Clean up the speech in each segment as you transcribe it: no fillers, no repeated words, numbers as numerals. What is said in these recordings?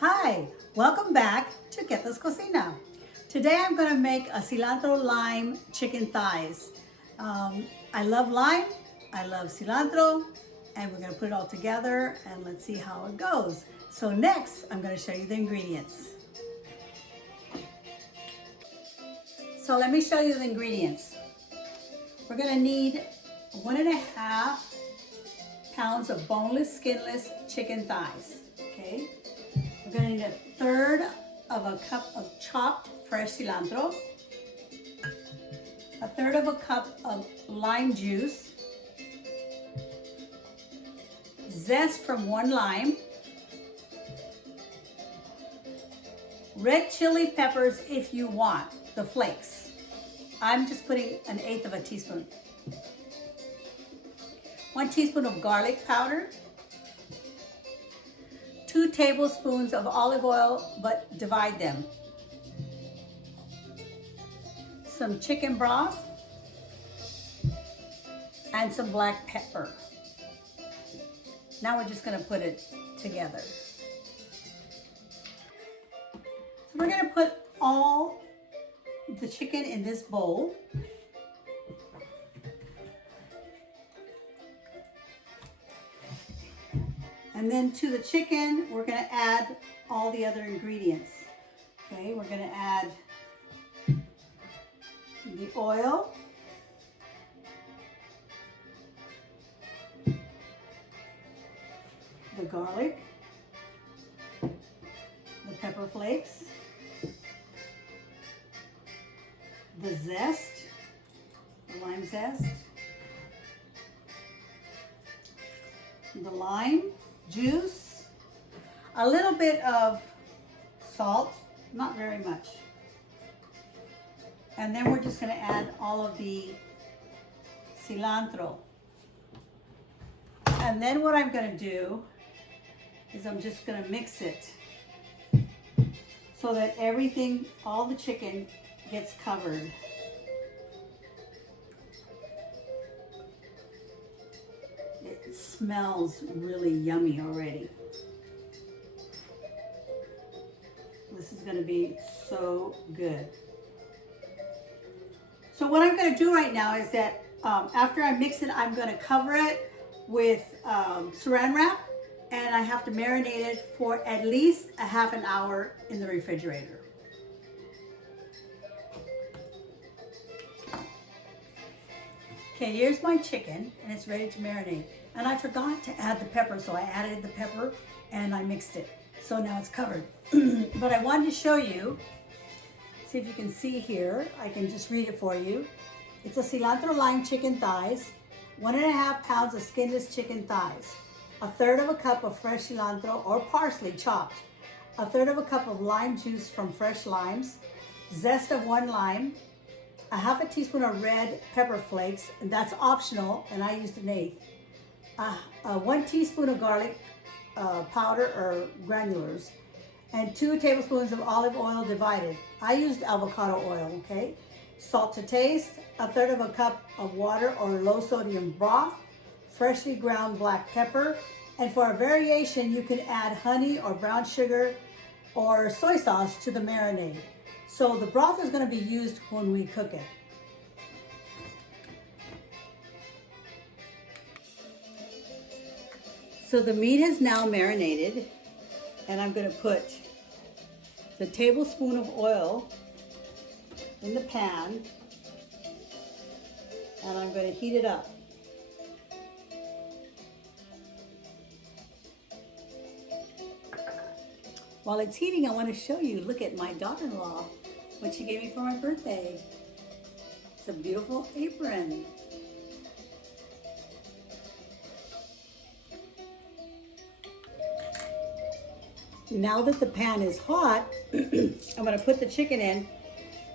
Hi, welcome back to Keta's Cocina. Today I'm going to make a cilantro lime chicken thighs. I love lime, I love cilantro, and we're going to put it all together and let's see how it goes. So next, I'm going to show you the ingredients. So let me show you the ingredients. We're going to need 1.5 pounds of boneless, skinless chicken thighs, okay? We're going to need 1/3 of a cup of chopped fresh cilantro, 1/3 of a cup of lime juice, zest from 1 lime, red chili peppers if you want, the flakes. I'm just putting 1/8 of a teaspoon. 1 teaspoon of garlic powder, 2 tablespoons of olive oil, but divide them. Some chicken broth, and some black pepper. Now we're just gonna put it together. So we're gonna put all the chicken in this bowl. And then to the chicken, we're gonna add all the other ingredients. Okay, we're gonna add the oil, the garlic, the pepper flakes, the zest, the lime zest, the lime juice, a little bit of salt, not very much. And then we're just going to add all of the cilantro. And then what I'm going to do is I'm just going to mix it so that everything, all the chicken gets covered. It smells really yummy already. This is going to be so good. So what I'm going to do right now is that after I mix it, I'm going to cover it with saran wrap, and I have to marinate it for at least a half an hour in the refrigerator. Okay, here's my chicken, and it's ready to marinate. And I forgot to add the pepper, so I added the pepper and I mixed it. So now it's covered. But I wanted to show you, see if you can see here. I can just read it for you. It's a cilantro lime chicken thighs, 1.5 pounds of skinless chicken thighs, 1/3 of a cup of fresh cilantro or parsley chopped, 1/3 of a cup of lime juice from fresh limes, zest of 1 lime, 1/2 teaspoon of red pepper flakes, and that's optional, and I used 1/8. 1 teaspoon of garlic powder or granulars, and 2 tablespoons of olive oil divided. I used avocado oil, okay? Salt to taste, 1/3 of a cup of water or low sodium broth, freshly ground black pepper, and for a variation, you can add honey or brown sugar or soy sauce to the marinade. So the broth is going to be used when we cook it. So the meat is now marinated, and I'm going to put the tablespoon of oil in the pan, and I'm going to heat it up. While it's heating, I want to show you, look at my daughter-in-law, what she gave me for my birthday. It's a beautiful apron. Now that the pan is hot, I'm going to put the chicken in,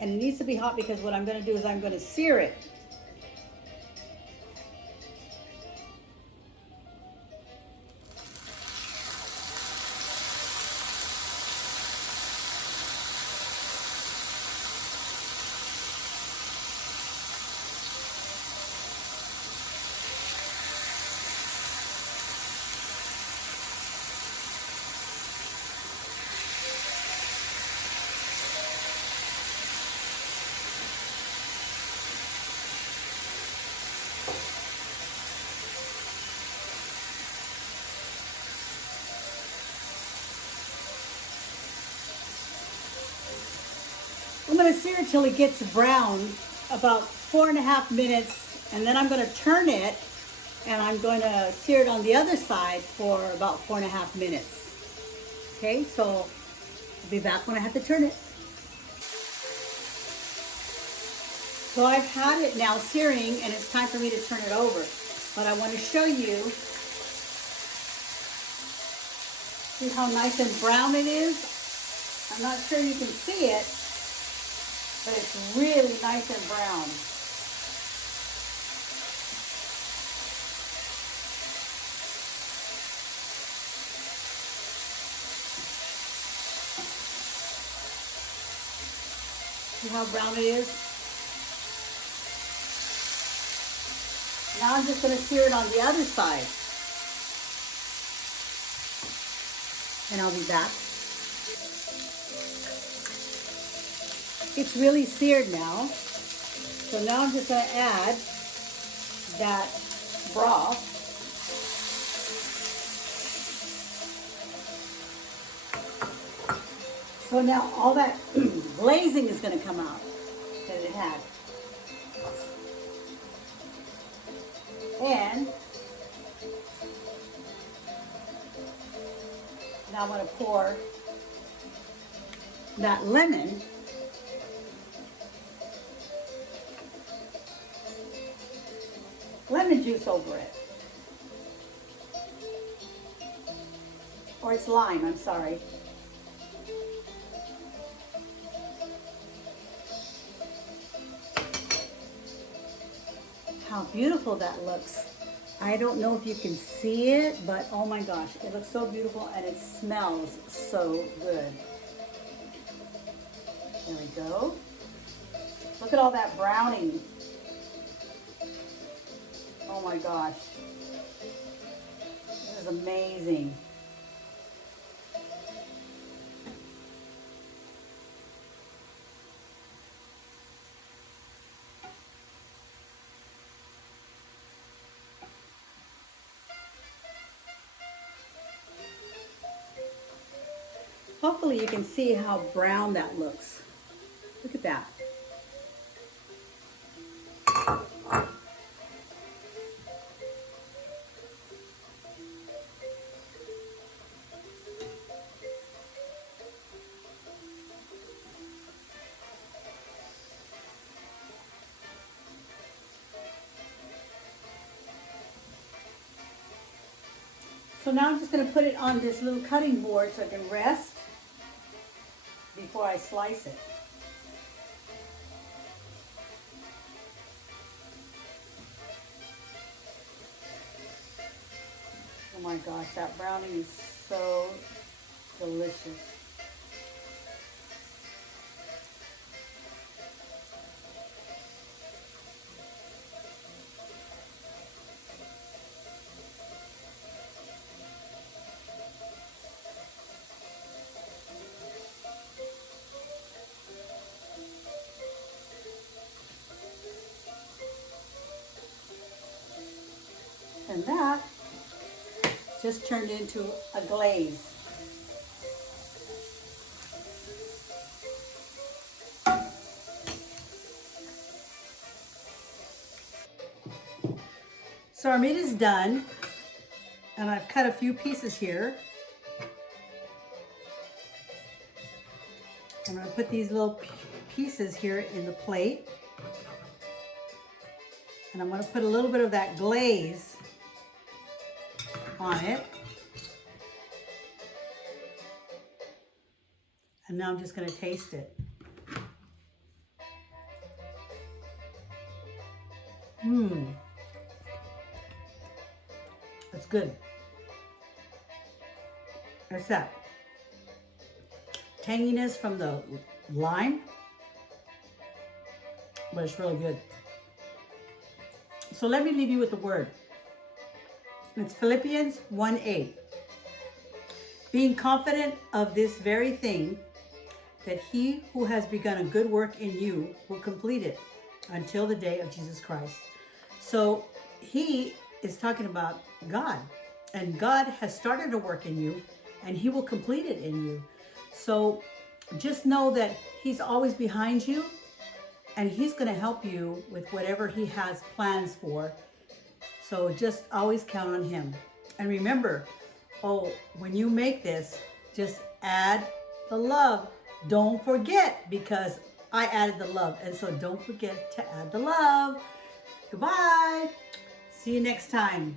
and it needs to be hot because what I'm going to do is I'm going to sear it. going to sear it till it gets brown, about 4.5 minutes, and then I'm going to turn it, and I'm going to sear it on the other side for about 4.5 minutes. Okay, so I'll be back when I have to turn it. So I've had it now searing, and it's time for me to turn it over. But I want to show you, see how nice and brown it is? I'm not sure you can see it, but it's really nice and brown. See how brown it is? Now I'm just going to sear it on the other side. And I'll be back. It's really seared now. So now I'm just going to add that broth. So now all that glazing is going to come out that it had. And now I'm going to pour that lemon juice over it. Or it's lime, I'm sorry. How beautiful that looks. I don't know if you can see it, but oh my gosh, it looks so beautiful and it smells so good. There we go. Look at all that browning. Oh my gosh. This is amazing. Hopefully you can see how brown that looks. Look at that. So now I'm just going to put it on this little cutting board so it can rest before I slice it. Oh my gosh, that browning is so delicious. And that just turned into a glaze. So our meat is done, and I've cut a few pieces here. I'm going to put these little pieces here in the plate. And I'm going to put a little bit of that glaze on it. And now I'm just going to taste it. It's good. There's that tanginess from the lime, but it's really good. So let me leave you with the word. It's Philippians 1:8. Being confident of this very thing, that he who has begun a good work in you will complete it until the day of Jesus Christ. So he is talking about God, and God has started a work in you, and he will complete it in you. So just know that he's always behind you and he's going to help you with whatever he has plans for. So just always count on him. And remember, when you make this, just add the love. Don't forget, because I added the love. And so don't forget to add the love. Goodbye. See you next time.